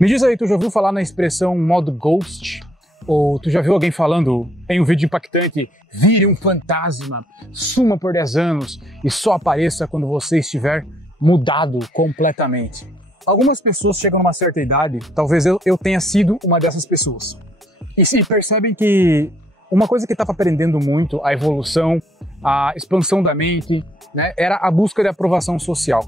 Me diz aí, tu já ouviu falar na expressão modo ghost? Ou tu já viu alguém falando em um vídeo impactante, vire um fantasma, suma por 10 anos e só apareça quando você estiver mudado completamente? Algumas pessoas chegam numa certa idade, talvez eu tenha sido uma dessas pessoas, e se percebem que uma coisa que estava aprendendo muito, a evolução, a expansão da mente, né, era a busca de aprovação social.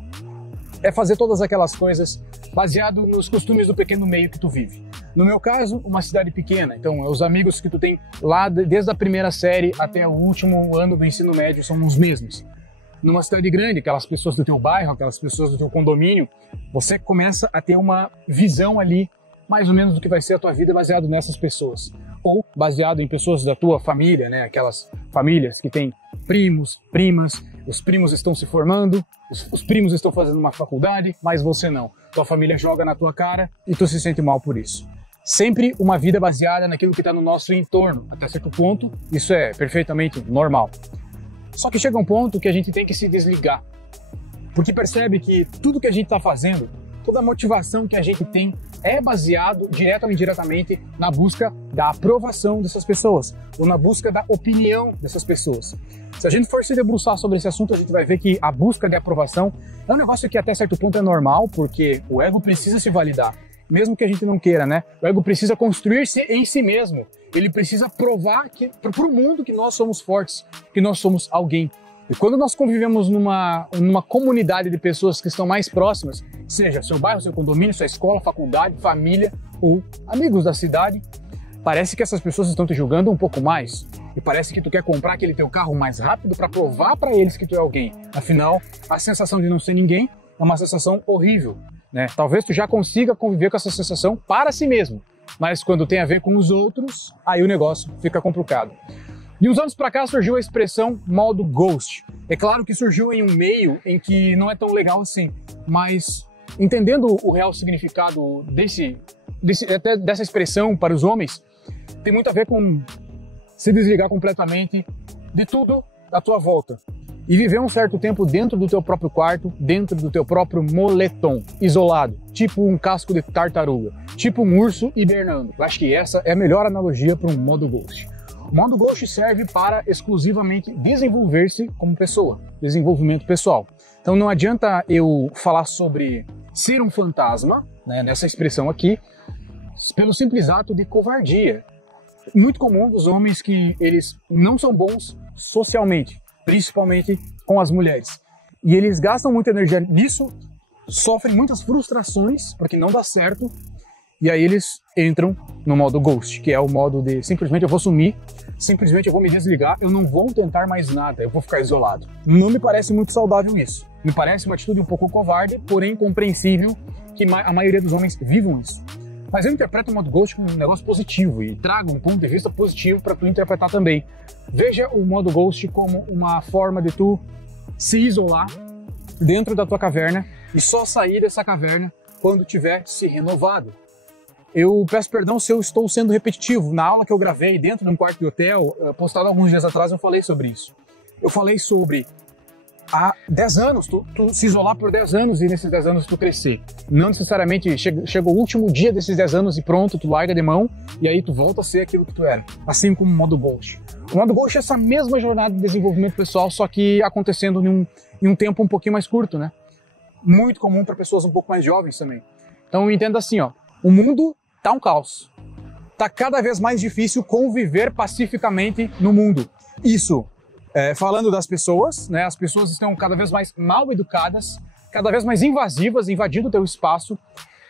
É fazer todas aquelas coisas baseado nos costumes do pequeno meio que tu vive. No meu caso, uma cidade pequena, então os amigos que tu tem lá desde a primeira série até o último ano do ensino médio são os mesmos. Numa cidade grande, aquelas pessoas do teu bairro, aquelas pessoas do teu condomínio, você começa a ter uma visão ali, mais ou menos do que vai ser a tua vida baseado nessas pessoas. Ou baseado em pessoas da tua família, né? Aquelas famílias que têm primos, primas, os primos estão se formando, os primos estão fazendo uma faculdade, mas você não. Tua família joga na tua cara e tu se sente mal por isso. Sempre uma vida baseada naquilo que está no nosso entorno. Até certo ponto, isso é perfeitamente normal. Só que chega um ponto que a gente tem que se desligar. Porque percebe que tudo que a gente está fazendo, toda a motivação que a gente tem é baseado, direto ou indiretamente, na busca da aprovação dessas pessoas, ou na busca da opinião dessas pessoas. Se a gente for se debruçar sobre esse assunto, a gente vai ver que a busca de aprovação é um negócio que até certo ponto é normal, porque o ego precisa se validar, mesmo que a gente não queira, né? O ego precisa construir-se em si mesmo. Ele precisa provar para o mundo que nós somos fortes, que nós somos alguém. E quando nós convivemos numa comunidade de pessoas que estão mais próximas, seja seu bairro, seu condomínio, sua escola, faculdade, família ou amigos da cidade, parece que essas pessoas estão te julgando um pouco mais. E parece que tu quer comprar aquele teu carro mais rápido para provar para eles que tu é alguém. Afinal, a sensação de não ser ninguém é uma sensação horrível, né? Talvez tu já consiga conviver com essa sensação para si mesmo, mas quando tem a ver com os outros, aí o negócio fica complicado. De uns anos para cá surgiu a expressão modo ghost. É claro que surgiu em um meio em que não é tão legal assim, mas entendendo o real significado dessa expressão para os homens, tem muito a ver com se desligar completamente de tudo à tua volta e viver um certo tempo dentro do teu próprio quarto, dentro do teu próprio moletom, isolado, tipo um casco de tartaruga, tipo um urso hibernando. Eu acho que essa é a melhor analogia para um modo ghost. O modo ghost serve para exclusivamente desenvolver-se como pessoa, desenvolvimento pessoal. Então não adianta eu falar sobre ser um fantasma, né, nessa expressão aqui, pelo simples ato de covardia. Muito comum dos homens que eles não são bons socialmente, principalmente com as mulheres. E eles gastam muita energia nisso, sofrem muitas frustrações porque não dá certo, e aí eles entram no modo ghost, que é o modo de simplesmente eu vou sumir, simplesmente eu vou me desligar, eu não vou tentar mais nada, eu vou ficar isolado. Não me parece muito saudável isso. Me parece uma atitude um pouco covarde, porém compreensível que a maioria dos homens vivam isso. Mas eu interpreto o modo ghost como um negócio positivo e trago um ponto de vista positivo para tu interpretar também. Veja o modo ghost como uma forma de tu se isolar dentro da tua caverna e só sair dessa caverna quando tiver se renovado. Eu peço perdão se eu estou sendo repetitivo. Na aula que eu gravei dentro de um quarto de hotel, postado alguns dias atrás, eu falei sobre isso. Eu falei sobre há 10 anos, tu se isolar por 10 anos e nesses 10 anos tu crescer. Não necessariamente chega o último dia desses 10 anos e pronto, tu larga de mão e aí tu volta a ser aquilo que tu era. Assim como o modo ghost. O modo ghost é essa mesma jornada de desenvolvimento pessoal, só que acontecendo em um tempo um pouquinho mais curto, né? Muito comum para pessoas um pouco mais jovens também. Então entenda assim, ó, o mundo tá um caos. Tá cada vez mais difícil conviver pacificamente no mundo. Isso, falando das pessoas, né? As pessoas estão cada vez mais mal educadas, cada vez mais invasivas, invadindo o teu espaço,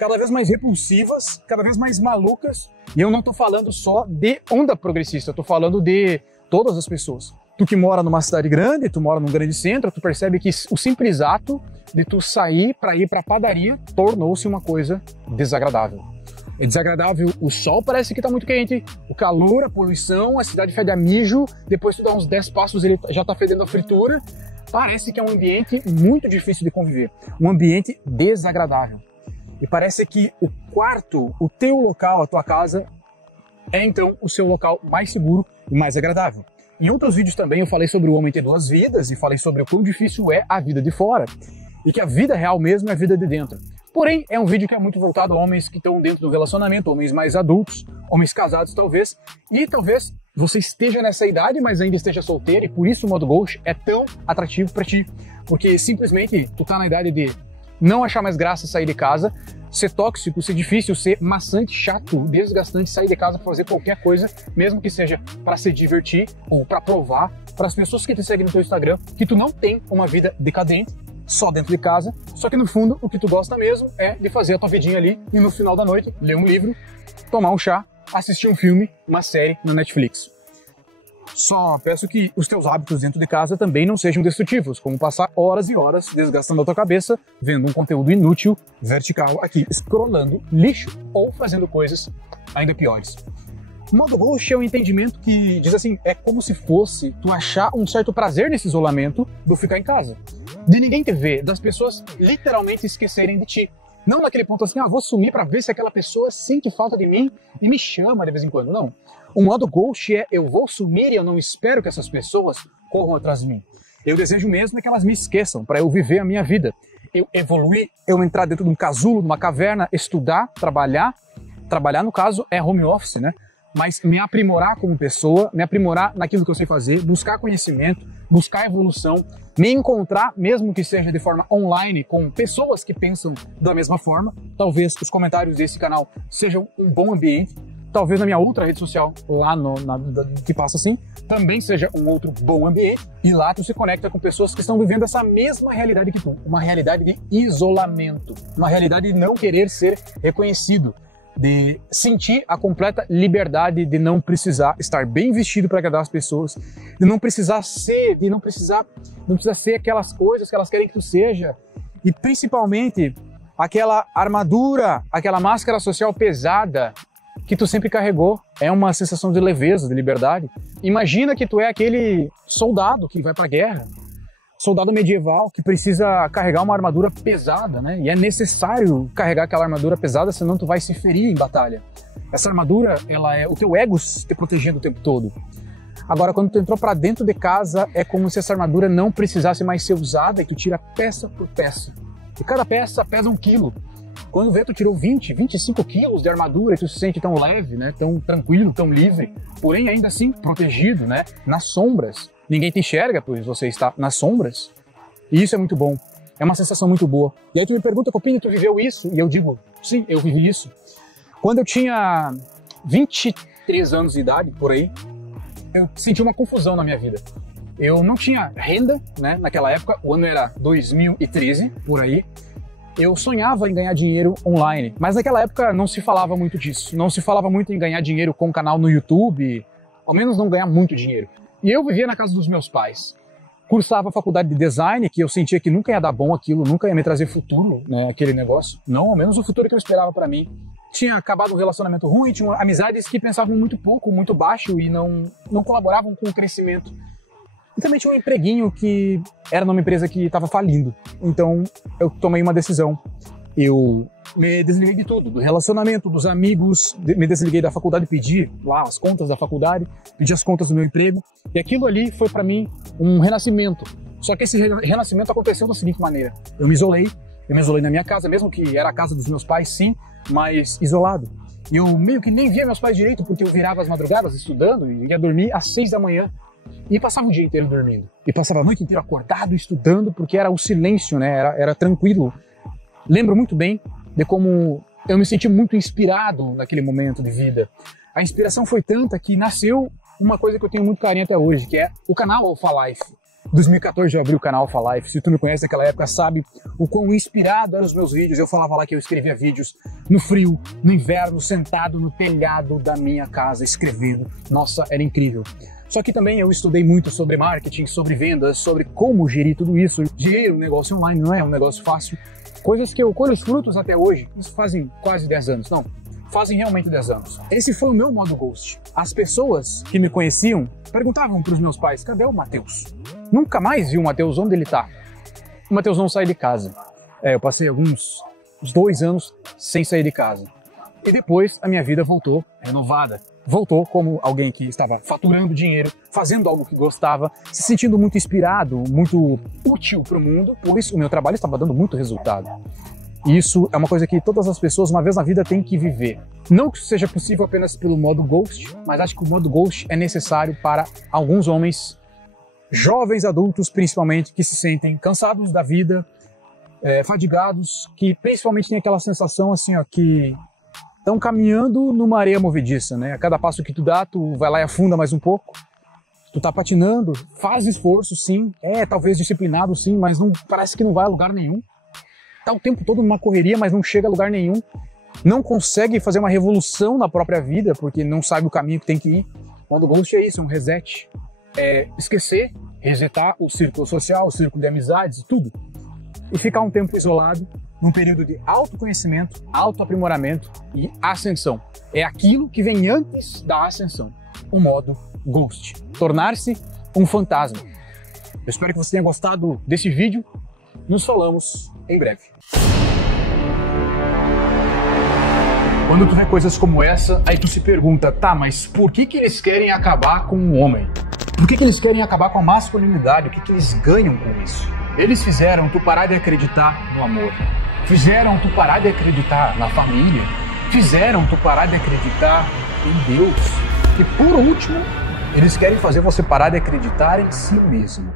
cada vez mais repulsivas, cada vez mais malucas. E eu não tô falando só de onda progressista, eu tô falando de todas as pessoas. Tu que mora numa cidade grande, tu mora num grande centro, tu percebe que o simples ato de tu sair para ir para a padaria tornou-se uma coisa desagradável. É desagradável, o sol parece que está muito quente, o calor, a poluição, a cidade fede a mijo, depois tu dá uns 10 passos ele já está fedendo a fritura. Parece que é um ambiente muito difícil de conviver, um ambiente desagradável. E parece que o quarto, o teu local, a tua casa, é então o seu local mais seguro e mais agradável. Em outros vídeos também eu falei sobre o homem ter duas vidas e falei sobre o quão difícil é a vida de fora. E que a vida real mesmo é a vida de dentro. Porém, é um vídeo que é muito voltado a homens que estão dentro do relacionamento, homens mais adultos, homens casados talvez, e talvez você esteja nessa idade, mas ainda esteja solteiro, e por isso o modo Ghost é tão atrativo para ti, porque simplesmente tu tá na idade de não achar mais graça sair de casa, ser tóxico, ser difícil, ser maçante, chato, desgastante, sair de casa para fazer qualquer coisa, mesmo que seja para se divertir ou para provar para as pessoas que te seguem no teu Instagram que tu não tem uma vida decadente só dentro de casa, só que no fundo o que tu gosta mesmo é de fazer a tua vidinha ali e no final da noite ler um livro, tomar um chá, assistir um filme, uma série na Netflix. Só peço que os teus hábitos dentro de casa também não sejam destrutivos, como passar horas e horas desgastando a tua cabeça, vendo um conteúdo inútil, vertical, aqui, scrollando lixo ou fazendo coisas ainda piores. O modo Ghost é um entendimento que diz assim, é como se fosse tu achar um certo prazer nesse isolamento do ficar em casa. De ninguém te ver, das pessoas literalmente esquecerem de ti. Não naquele ponto assim, vou sumir para ver se aquela pessoa sente falta de mim e me chama de vez em quando. Não. O modo Ghost é eu vou sumir e eu não espero que essas pessoas corram atrás de mim. Eu desejo mesmo é que elas me esqueçam para eu viver a minha vida. Eu evoluir, eu entrar dentro de um casulo, de uma caverna, estudar, trabalhar. Trabalhar, no caso, é home office, né? Mas me aprimorar como pessoa, me aprimorar naquilo que eu sei fazer, buscar conhecimento, buscar evolução, me encontrar, mesmo que seja de forma online, com pessoas que pensam da mesma forma. Talvez os comentários desse canal sejam um bom ambiente. Talvez na minha outra rede social, lá que passa assim, também seja um outro bom ambiente. E lá tu se conecta com pessoas que estão vivendo essa mesma realidade que tu. Uma realidade de isolamento. Uma realidade de não querer ser reconhecido. De sentir a completa liberdade de não precisar estar bem vestido para agradar as pessoas. De não precisar ser, não precisa ser aquelas coisas que elas querem que tu seja. E principalmente aquela armadura, aquela máscara social pesada que tu sempre carregou. É uma sensação de leveza, de liberdade. Imagina que tu é aquele soldado que vai pra guerra, soldado medieval que precisa carregar uma armadura pesada, né? E é necessário carregar aquela armadura pesada, senão tu vai se ferir em batalha. Essa armadura, ela é o teu ego te protegendo o tempo todo. Agora, quando tu entrou pra dentro de casa, é como se essa armadura não precisasse mais ser usada e tu tira peça por peça. E cada peça pesa 1 quilo. Quando vê, tu tirou 20, 25 quilos de armadura e tu se sente tão leve, né? Tão tranquilo, tão livre, porém ainda assim protegido, né? Nas sombras. Ninguém te enxerga, pois você está nas sombras. E isso é muito bom. É uma sensação muito boa. E aí tu me pergunta, Copini, tu viveu isso? E eu digo, sim, eu vivi isso. Quando eu tinha 23 anos de idade, por aí, eu senti uma confusão na minha vida. Eu não tinha renda, né? Naquela época, o ano era 2013, por aí. Eu sonhava em ganhar dinheiro online, mas naquela época não se falava muito disso. Não se falava muito em ganhar dinheiro com um canal no YouTube, ao menos não ganhar muito dinheiro. E eu vivia na casa dos meus pais. Cursava a faculdade de design, que eu sentia que nunca ia dar bom aquilo, nunca ia me trazer futuro, né, aquele negócio. Não, ao menos o futuro que eu esperava para mim. Tinha acabado um relacionamento ruim, tinha amizades que pensavam muito pouco, muito baixo e não colaboravam com o crescimento. E também tinha um empreguinho que era numa empresa que estava falindo. Então eu tomei uma decisão. Eu me desliguei de tudo, do relacionamento, dos amigos, me desliguei da faculdade, pedi lá as contas da faculdade, pedi as contas do meu emprego. E aquilo ali foi para mim um renascimento. Só que esse renascimento aconteceu da seguinte maneira. Eu me isolei na minha casa, mesmo que era a casa dos meus pais, sim, mas isolado. Eu meio que nem via meus pais direito, porque eu virava as madrugadas estudando e ia dormir às 6 da manhã. E passava o dia inteiro dormindo. E passava a noite inteira acordado, estudando, porque era o silêncio, né? Era tranquilo. Lembro muito bem de como eu me senti muito inspirado naquele momento de vida. A inspiração foi tanta que nasceu uma coisa que eu tenho muito carinho até hoje, que é o canal Alpha Life. Em 2014 eu abri o canal Alpha Life. Se tu me conhece naquela época, sabe o quão inspirado eram os meus vídeos. Eu falava lá que eu escrevia vídeos no frio, no inverno, sentado no telhado da minha casa, escrevendo. Nossa, era incrível. Só que também eu estudei muito sobre marketing, sobre vendas, sobre como gerir tudo isso. Gerir um negócio online não é um negócio fácil. Coisas que eu colho os frutos até hoje. Isso fazem quase 10 anos. Não, fazem realmente 10 anos. Esse foi o meu modo Ghost. As pessoas que me conheciam perguntavam para os meus pais, cadê o Matheus? Nunca mais vi o Matheus, onde ele tá? O Matheus não sai de casa. Eu passei uns 2 anos sem sair de casa. E depois a minha vida voltou renovada. Voltou como alguém que estava faturando dinheiro, fazendo algo que gostava, se sentindo muito inspirado, muito útil para o mundo, pois o meu trabalho estava dando muito resultado. E isso é uma coisa que todas as pessoas, uma vez na vida, têm que viver. Não que isso seja possível apenas pelo modo Ghost, mas acho que o modo Ghost é necessário para alguns homens, jovens adultos principalmente, que se sentem cansados da vida, fadigados, que principalmente têm aquela sensação assim, ó, que estão caminhando numa areia movediça, né? A cada passo que tu dá, tu vai lá e afunda mais um pouco. Tu tá patinando, faz esforço, sim, talvez disciplinado, sim, mas não, parece que não vai a lugar nenhum. Tá o tempo todo numa correria, mas não chega a lugar nenhum. Não consegue fazer uma revolução na própria vida, porque não sabe o caminho que tem que ir. O modo Ghost é isso, é um reset. É esquecer, resetar o círculo social, o círculo de amizades, tudo. E ficar um tempo isolado, num período de autoconhecimento, autoaprimoramento e ascensão. É aquilo que vem antes da ascensão. O modo Ghost. Tornar-se um fantasma. Eu espero que você tenha gostado desse vídeo. Nos falamos em breve. Quando tu vê coisas como essa, aí tu se pergunta, tá, mas por que eles querem acabar com o homem? Por que eles querem acabar com a masculinidade? O que eles ganham com isso? Eles fizeram tu parar de acreditar no amor. Fizeram tu parar de acreditar na família. Fizeram tu parar de acreditar em Deus. E por último, eles querem fazer você parar de acreditar em si mesmo.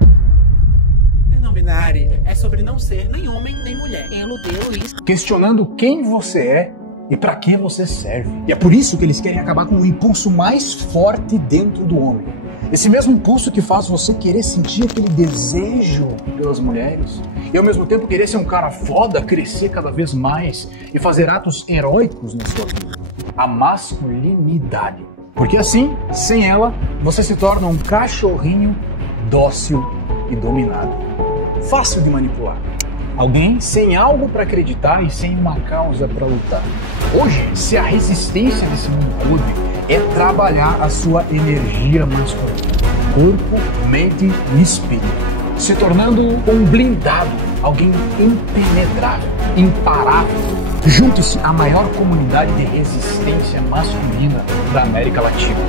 Não binário é sobre não ser nem homem nem mulher. Elo deu isso. Questionando quem você é e para que você serve. E é por isso que eles querem acabar com o impulso mais forte dentro do homem. Esse mesmo impulso que faz você querer sentir aquele desejo pelas mulheres e ao mesmo tempo querer ser um cara foda, crescer cada vez mais e fazer atos heróicos na sua vida. A masculinidade. Porque assim, sem ela, você se torna um cachorrinho dócil e dominado. Fácil de manipular. Alguém sem algo para acreditar e sem uma causa para lutar. Hoje, se a resistência desse mundo podre é trabalhar a sua energia masculina, corpo, mente e espírito, se tornando um blindado, alguém impenetrável, imparável. Junte-se à maior comunidade de resistência masculina da América Latina.